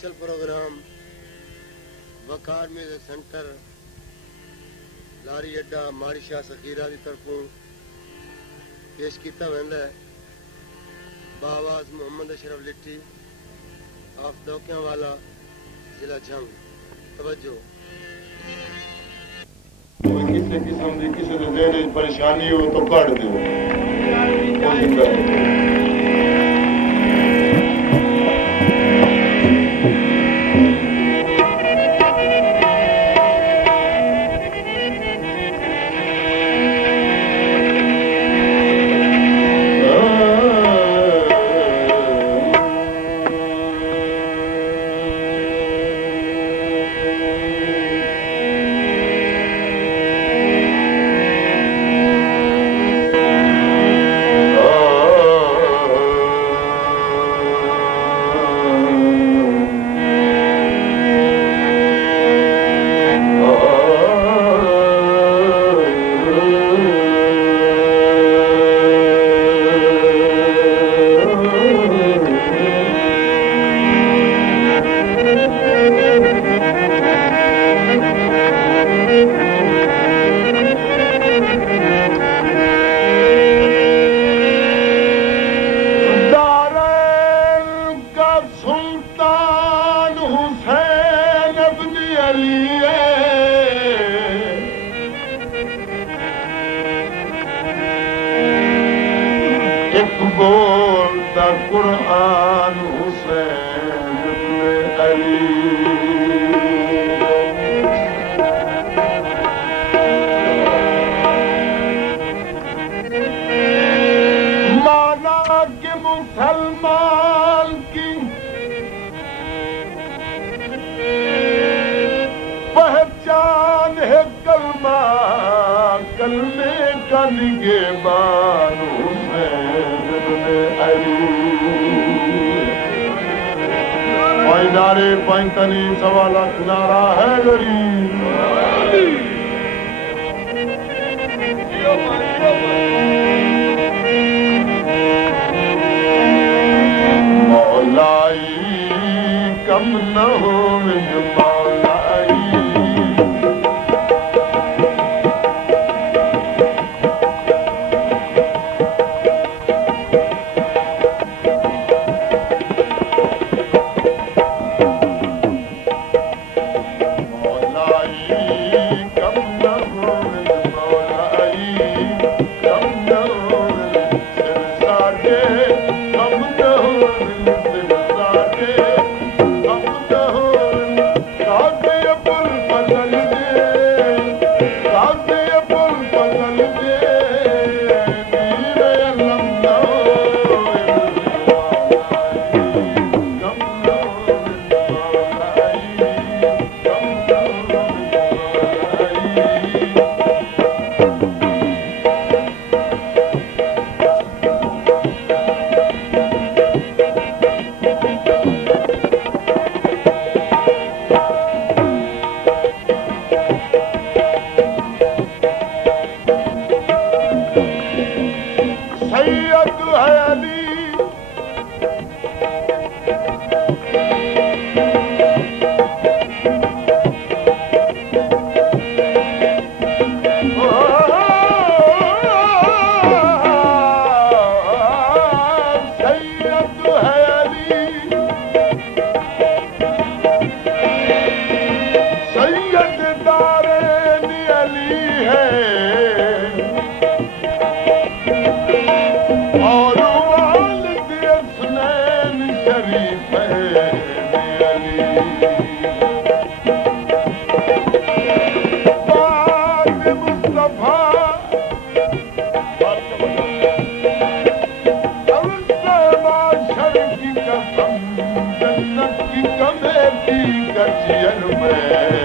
Special programme वकार music centre लारी अड्डा माड़ी शाह सखीरा की तरफों पेश किया वेंदा है बावाज मोहम्मद अशरफ लिट्टी ऑफ दोकियां वाला जिला झंग। तवज्जो। किसी किस्म की किसी के ज़हन परेशानी हो तो कढ़ दो। कुरान हुसैन अली माना के मुसलमान की पहचान है कलमा कलमे का निगहबान नारे पैंतनी सवा लाख नारा है गरीब मौलाई कम न हो मौलाई जन्नत की कमेटी गजियन में